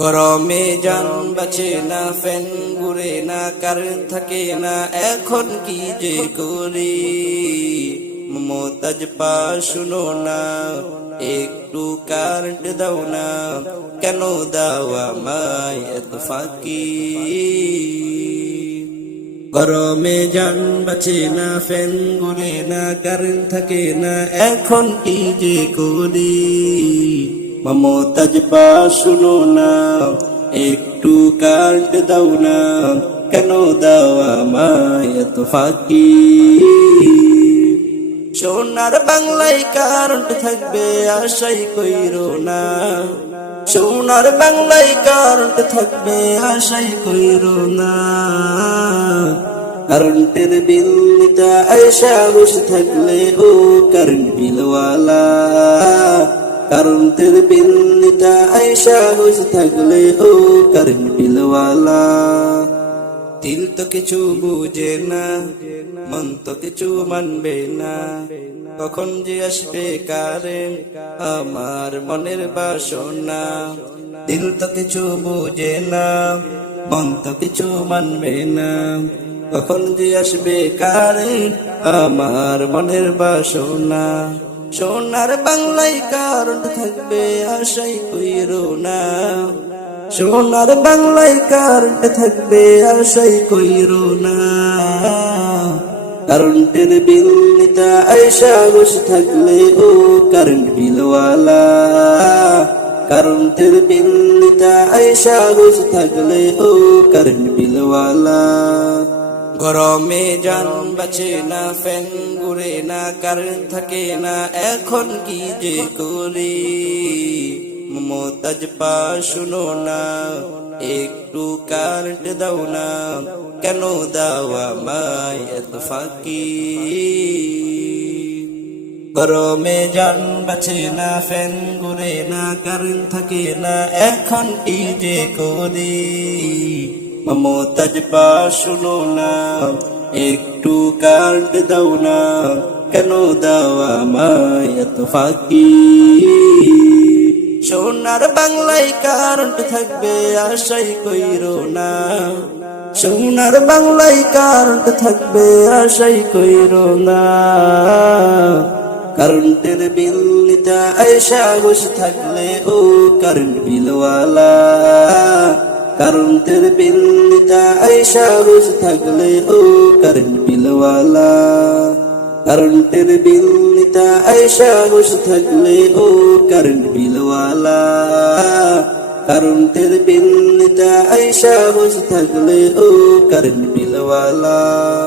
গরমে যান বাঁচে না ফ্যান ঘুরে না কার থাকে না এখন কি যে করি মমতাজ পা শুনো না একটু কার্ড দাও না কেন দাও আমায় এত ফাঁকি গরমে যান বাঁচে না ফ্যান ঘুরে না কারেন্ট থাকে না এখন কি যে করি মমতাজ পা শুনো না একটু কাট দাও না কেন দাও আমায় এত ফাঁকি সোনার বাংলায় কারণ থাকবে আশাই কইরো না সোনার বাংলায় কারণ থাকবে আশাই কইরো না কারেন্টের বিলটা আয়সা বসে থাকলে ও কারেন্ট বিলওয়ালা কারণ তের বিন্দিটা আয়সা হুজ থাকলে ও কারেন্ট বিলওয়ালা দিল তো কিছু বুঝে না মন তো কিছু মানবে না কখন যে আসবে কারেন্ট আমার মনের বাসনা দিল তো কিছু বুঝে না মন তো কিছু মানবে না কখন যে আসবে কারেন্ট আমার মনের বাসনা সোনার বাংলায় কারণ থাকবে আশাই কইরো না সোনার বাংলায় কারেন্ট থাকবে আশাই কইরো না কারেন্টের বিল নিতা আয়সা বসে থাকলে ও কারেন্ট বিলওয়ালা কারেন্টের বিল নিতা আয়সা বসে থাকলে ও কারেন্ট বিলওয়ালা গরমে যান বাঁচে না ফ্যান ঘুরে না কারেন্ট থাকে না এখন কি যে করি মমতাজ পা শুনো না একটু কারেন্ট দাও না কেন দাও আমায় এত ফাঁকি গরমে যান বাঁচে না ফ্যান ঘুরে না কারেন্ট থাকে না এখন কি যে করি মমতাজ বা শুনো না একটু কার্ড দাও না কেন দাও আমায় এত ফাঁকি সোনার বাংলায় কারেন্ট থাকবে আশাই কইরো না সোনার বাংলায় কারেন্ট থাকবে আশাই কইরো না কারেন্টের বিল নিতে আয়সা বসে থাকলে ও কারেন্ট বিলওয়ালা কারেন্টের বিল দিতা আয়সা রোজ থাকলে ও কারেন্ট বিলওয়ালা কারেন্টের বিল দিতা আয়সা রোজ থাকলে ও কারেন্ট বিলওয়ালা কারেন্টের বিল দিতা আয়সা রোজ থাকলে ও কারেন্ট বিলওয়ালা